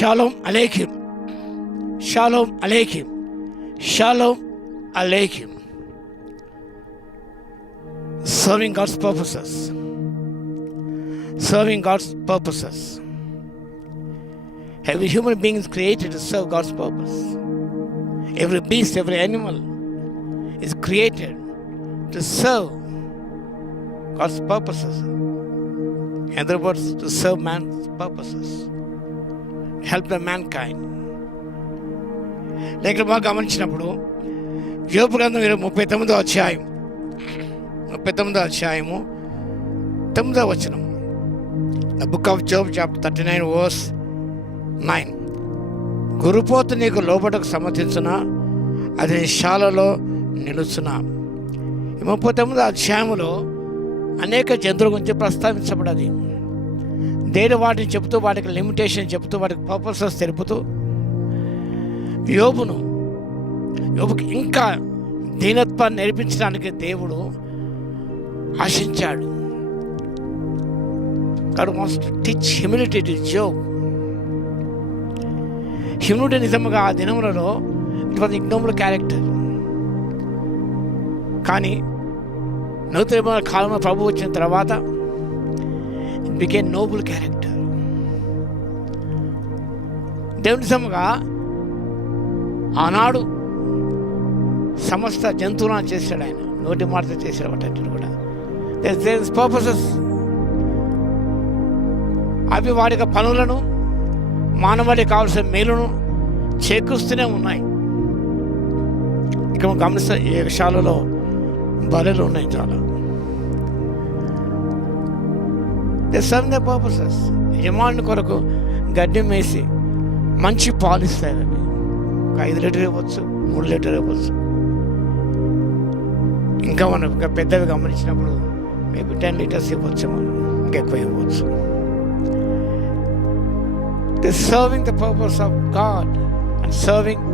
Shalom Aleichem. Shalom Aleichem. Shalom Aleichem. Serving God's purposes. Serving God's purposes. Every human being is created to serve God's purpose. Every beast, every animal is created to serve God's purposes. In other words, to serve man's purposes. Help the mankind. లేఖన బాగా గమనించినప్పుడు యోబు గ్రంథం 39వ అధ్యాయం 9వ వచనం. The book of Job chapter 39 verse 9. గురుపోతు నీకు లోబడకు సమ్మతించునా, అది నీ శాలలో నిలుచునా. 39వ అధ్యాయంలో అనేక జంతువుల గురించి ప్రస్తావించబడింది. దేవుడు వాటిని చెబుతూ, వాటికి లిమిటేషన్ చెబుతూ, వాటికి పర్పసెస్ తెలుపుతూ యోబుకి ఇంకా దీనత్వాన్ని నేర్పించడానికి దేవుడు ఆశించాడు. God wants to teach humility to Job. Humility నిజంగా ఆ దినములలో ఇట్ వాజ్ ఇగ్నోబుల్ క్యారెక్టర్. కానీ నూతన కాలంలో ప్రభు వచ్చిన తర్వాత ఇట్ బికేమ్ నోబుల్ క్యారెక్టర్. దేవుని నిజంగా ఆనాడు సమస్త జంతువులను చేశాడు. ఆయన నోటి మాటతో చేశాడు. వాటి కూడా పర్పసెస్. అవి వాడి పనులను, మానవాడికి కావాల్సిన మేలును చేకూరుస్తూనే ఉన్నాయి. ఇక్కడ గమనిస్తే ఈ శాలలో బలులు ఉన్నాయి చాలా. They serve the purposes. యజమాని కొరకు గడ్డి మేసి మంచి పాలు ఇస్తాయి. అవి ఒక 5 లీటర్ ఇవ్వచ్చు, 3 లీటర్ ఇవ్వచ్చు. ఇంకా మనం ఇంకా పెద్దవి గమనించినప్పుడు మేబీ 10 లీటర్స్ ఇవ్వచ్చు, ఇంకా ఎక్కువ ఇవ్వచ్చు. They serving the purpose of God and serving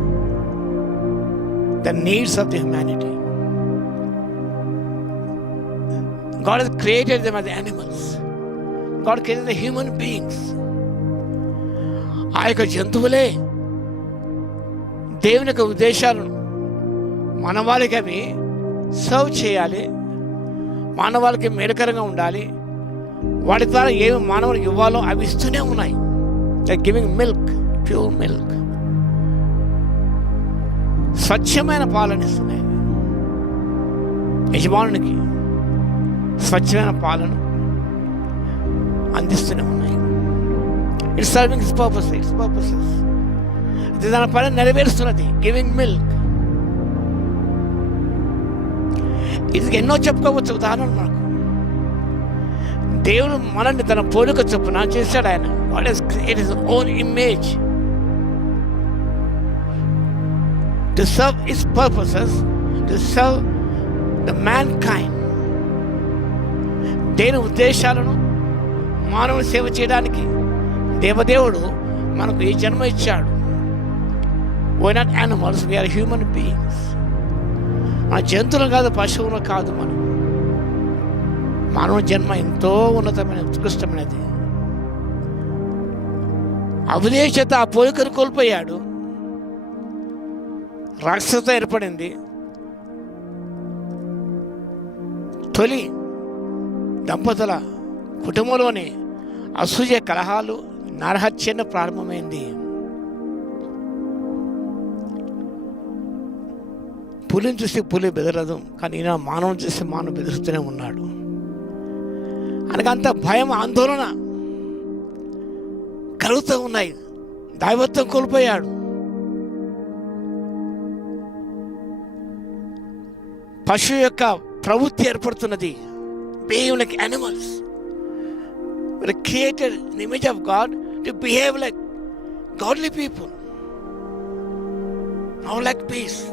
the needs of the humanity. God has created them as animals. God created the human beings. ఆ యొక్క జంతువులే దేవుని యొక్క ఉద్దేశాలను మానవాళికి అవి సర్వ్ చేయాలి, మానవాళికి మేలుకరంగా ఉండాలి. వాటి ద్వారా ఏమి మానవునికి ఇవ్వాలో అవి ఇస్తూనే ఉన్నాయి. They giving milk, pure milk, స్వచ్ఛమైన పాలను ఇస్తున్నాయి. యజమానునికి స్వచ్ఛమైన పాలను అందిస్తూనే ఉన్నాయి. It's serving it's purposes. ఇది దాని పని నెరవేరుస్తున్నది. Giving milk. ఇది ఎన్నో చెప్పుకోవచ్చు ఉదాహరణలు మనకు. దేవుడు మనల్ని తన పోలిక చొప్పున చేశాడు. ఆయన God has created his own image to serve his purposes, to serve the mankind. దేవుని ఉద్దేశాలను మానవుని సేవ చేయడానికి దేవదేవుడు మనకు ఈ జన్మ ఇచ్చాడు. We are not animals, we are human beings. మన జంతువులు కాదు, పశువులు కాదు. మానవ జన్మ ఎంతో ఉన్నతమైన, ఉత్కృష్టమైనది. అవిధేయత ఆ పోలికను కోల్పోయాడు. రాక్షసత ఏర్పడింది. తొలి దంపతుల కుటుంబంలోని అసూయ, కలహాలు, నరహత్యను ప్రారంభమైంది. పులిని చూసి పులి బెదరదు, కానీ ఈయన మానవుని చూసి మానవు బెదురుతూనే ఉన్నాడు. ఆయనకంత భయం, ఆందోళన కలుగుతూ ఉన్నాయి. దైవత్వం కోల్పోయాడు. పశువు యొక్క ప్రవృత్తి ఏర్పడుతున్నది. Being like animals, we are created in the image of God to behave like godly people, not like beasts.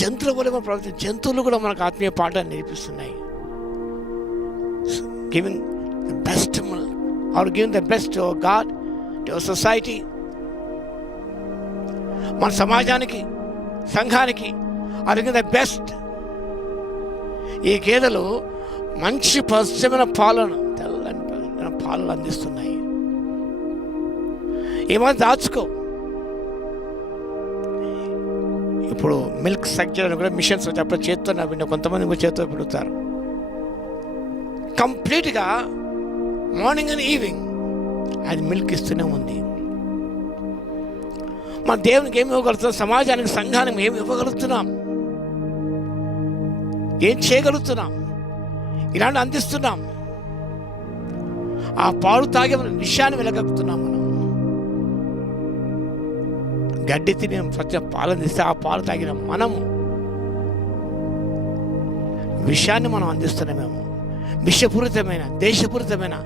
జంతువుల వల్ల మన ప్రవర్తన, జంతువులు కూడా మనకు ఆత్మీయ పాఠాన్ని నేర్పిస్తున్నాయి. Giving the best or giving the best to God, to society. మన సమాజానికి, సంఘానికి ఆర్ గివింగ్ ద బెస్ట్. ఈ గేదెలు మంచి పశ్చిమైన పాలను, తెల్లని పాలను అందిస్తున్నాయి. ఏమైనా దాచుకో. ఇప్పుడు మిల్క్ సక్ చేయడానికి కూడా మిషన్స్ వచ్చి అప్పుడు చేత్తో విన్న కొంతమంది కూడా చేత్తో పెడతారు. కంప్లీట్గా మార్నింగ్ అండ్ ఈవినింగ్ అది మిల్క్ ఇస్తూనే ఉంది. మన దేవునికి ఏమి ఇవ్వగలుగుతున్నాం? సమాజానికి, సంఘానికి ఏమి ఇవ్వగలుగుతున్నాం? ఏం చేయగలుగుతున్నాం? ఇలాంటి అందిస్తున్నాం. ఆ పాలు తాగే విషయాన్ని వెలగలుగుతున్నాం. మనం గడ్డి తిని స్వచ్ఛ పాలను ఇస్తే ఆ పాలు తాగిన మనము విషయాన్ని మనం అందిస్తున్నామేమో. విషపూరితమైన, దేశపూరితమైన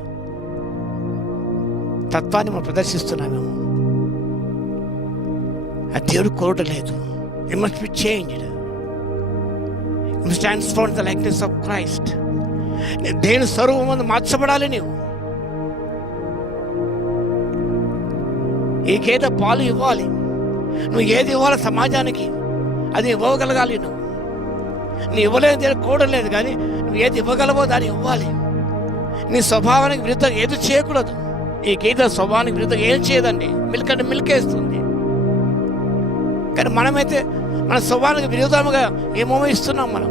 తత్వాన్ని మనం ప్రదర్శిస్తున్నామేమో. ఆ దేవుడు కోరటలేదు. It must be changed. It must transform the likeness of Christ. దేవుని స్వరూపం ముందు మార్చబడాలి. నీవు ఈ గేదె పాలు ఇవ్వాలి. నువ్వు ఏది ఇవ్వాలి సమాజానికి అది ఇవ్వగలగాలి. నువ్వు ఇవ్వలేదు దేవుడు కోరలేదు, కానీ నువ్వు ఏది ఇవ్వగలవో దాన్ని ఇవ్వాలి. నీ స్వభావానికి విరుద్ధంగా ఏది చేయకూడదు. ఈ గీత స్వభావానికి విరుద్ధంగా ఏం చేయదండి. మిల్క్ అంటే మిల్క్ వేస్తుంది. కానీ మనమైతే మన స్వభావానికి విరుద్ధంగా ఏమో ఇస్తున్నాం. మనం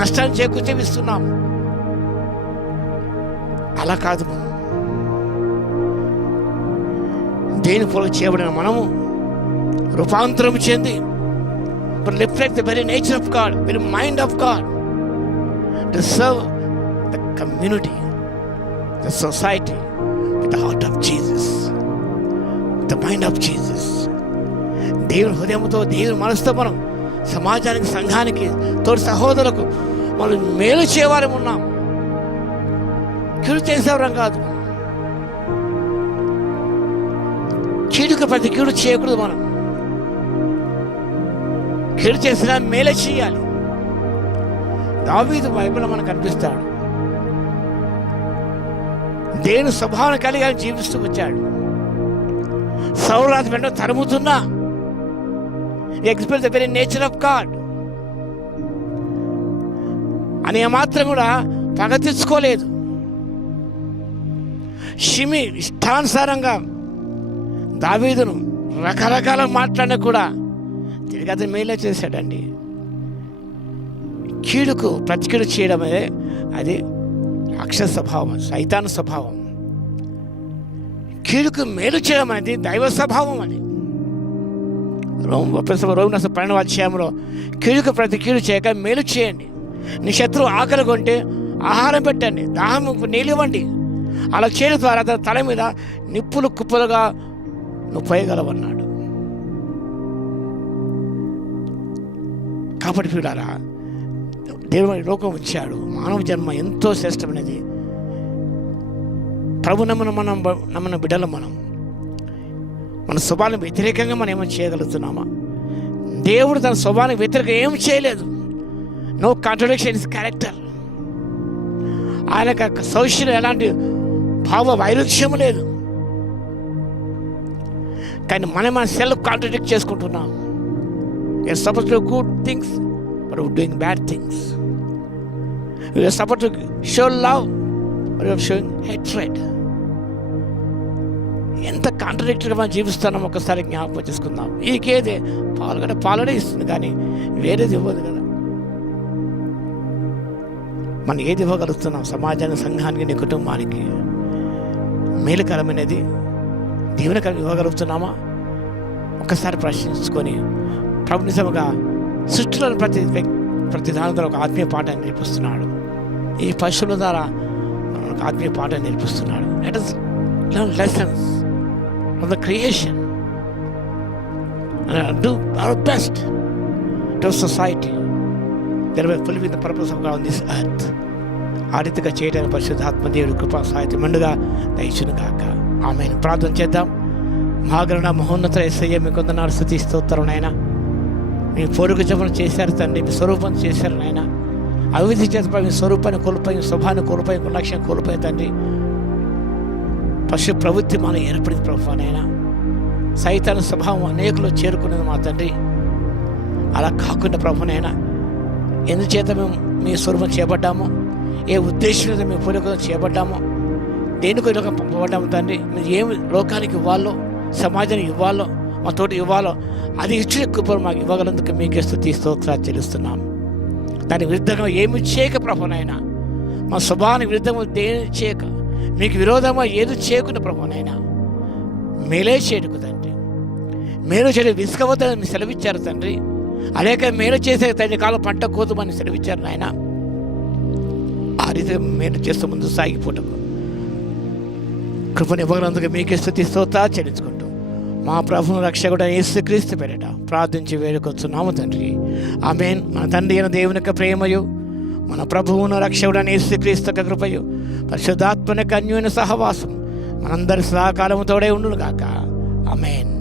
నష్టాన్ని చేకూర్చేవిస్తున్నాం. అలా కాదు. మనం దేని పూలకు చేయబడిన మనము రూపాంతరం చెంది reflect the very nature of God, very mind of God, to serve the community, the society with the heart of Jesus, the mind of Jesus. దేవుని హృదయంతో, దేవుని మనసుతో మనం సమాజానికి, సంఘానికి, తోటి సహోదరులకు మనం మేలు చేయవాలని ఉన్నాం. కీడు చేసేవారం కాదు. కీడుకు ప్రతి కీడు చేయకూడదు. మనం కీడు చేసినా మేలే చేయాలి. దావీదు బైబిల్లో మనకు కనిపిస్తాడు. దేవుని స్వభావం కలిగి ఆయన జీవిస్తూ వచ్చాడు. సౌలు రాజు వెంట తరుముతున్నా express the very nature of God అని ఏమాత్రం కూడా పగ తెచ్చుకోలేదు. షిమి ఇష్టానుసారంగా దావీదును రకరకాల మాట్లాడినా కూడా తిరిగి అతను మేలే చేశాడండి. కీడుకు ప్రతికీడు చేయడం అది అక్షర స్వభావం, సైతాను స్వభావం. కీడుకు మేలు చేయడం అనేది దైవ స్వభావం. అని రోమిన 12వ అధ్యాయంలో కీడుకు ప్రతి కీడు చేయక మేలు చేయండి. నీ శత్రువు ఆకలి కొంటే ఆహారం పెట్టండి, దాహం నీళ్ళు ఇవ్వండి. అలా చేయడం ద్వారా అతని తల మీద నిప్పులు కుప్పలుగా నువ్వు పోయగలవన్నాడు. కాబట్టి చూడారా, దేవుడు లోకం వచ్చాడు. మానవ జన్మ ఎంతో శ్రేష్టమైనది. ప్రభు నమ్మన బిడ్డలు మన స్వభావానికి వ్యతిరేకంగా మనం ఏమైనా చేయగలుగుతున్నామా? దేవుడు తన స్వభావానికి వ్యతిరేకంగా ఏం చేయలేదు. No contradiction is character. ఆయన సౌశల్యం ఎలాంటి భావ వైరుధ్యం లేదు. కానీ మన సెల్ఫ్ కాంట్రడిక్ట్ చేసుకుంటున్నాం. You're suppose to do good things but you're doing bad things. You're suppose to show love but you're showing hatred. ఎంత కాంట్రడిక్టరీగా మనం జీవిస్తున్నాం ఒకసారి జ్ఞాపకం చేసుకుందాం. ఈ గేదె పాలనే ఇస్తుంది, కానీ వేరేది ఇవ్వదు కదా. మనం ఏది ఇవ్వగలుగుతున్నాం సమాజానికి, సంఘానికి, నీ కుటుంబానికి మేలుకరమైనది, దీవెనకరం ఇవ్వగలుగుతున్నామా? ఒక్కసారి ప్రశ్నించుకొని ప్రభు నిజంగా సృష్టిలోని ప్రతి దాని ద్వారా ఒక ఆత్మీయ పాఠాన్ని నేర్పిస్తున్నాడు. ఈ పశువుల ద్వారా మనకు ఆత్మీయ పాఠాన్ని నేర్పిస్తున్నాడు. Let us learn lessons from the creation and do our best to society that we fulfill the purpose of God on this earth. ఆ రీతిగా చేయడానికి పరిశుద్ధాత్మ దేవుడి కృపా సాహిత్యం మెండుగా దయచును గాక. ఆమేన్. ప్రార్థన చేద్దాం. మహాగరుడ మహోన్నత యేసయ్య, మీ కొందనాడు స్తుతి స్తోత్రం నాయన. మీ పొరుగు జపం చేశారు తండ్రి, మీ స్వరూపం చేశారు నాయన. అవిధి చేత మీ స్వరూపాన్ని కోల్పోయి, స్వభావాన్ని కోల్పోయి, లక్ష్యం కోల్పోయి తండ్రి. పశు ప్రవృత్తి మనం ఏర్పడింది ప్రభువానైనా. సైతాను స్వభావం అనేకులు చేరుకున్నది మా తండ్రి. అలా కాకుండా ప్రభునైనా ఎందుచేత మేము మీ స్వరూపం చేపడ్డామో, ఏ ఉద్దేశంతో మేము పూర్వకం చేయబడ్డామో దేనికో లోకం పంపబడ్డాము తండ్రి. మీరు ఏమి లోకానికి ఇవ్వాలో, సమాజానికి ఇవ్వాలో, మా తోటి ఇవ్వాలో అది ఇచ్చే కృపను మాకు ఇవ్వగలందుకు మీకే స్తుతి స్తోత్రాలు చెల్లిస్తున్నాం. దానికి విరుద్ధంగా ఏమి చేయక ప్రభునైనా, మా స్వభావానికి విరుద్ధంగా దేని చేయక, మీకు విరోధంగా ఏది చేయకుండా ప్రభునైనా మేలే చేయకు తండ్రి. మేలు చేయడం విసుకవద్దని మీరు సెలవిచ్చారు తండ్రి. అనేక మేలు చేసే తండ్రి కాలం పంట కోతమని సెలవిచ్చారు నాయన. ఆ రీతిగా మేలు చేస్తూ ముందు సాగిపోటకు కృపను ఇవ్వగలందుకు మీకే స్తుతి స్తోత్రాలు చెల్లించుకుంటూ మా ప్రభువును రక్షకుడు యేసుక్రీస్తు పేరిట ప్రార్థించి వేడుకొచ్చున్నాము తండ్రి. ఆమేన్. మన తండ్రి అయిన దేవుని యొక్క ప్రేమయు, మన ప్రభువును రక్షకుడు యేసుక్రీస్తు యొక్క కృపయు, పరిశుద్ధాత్మ యొక్క అన్యోన్య సహవాసం మనందరి సహకాలము తోడే ఉండును గాక. ఆమేన్.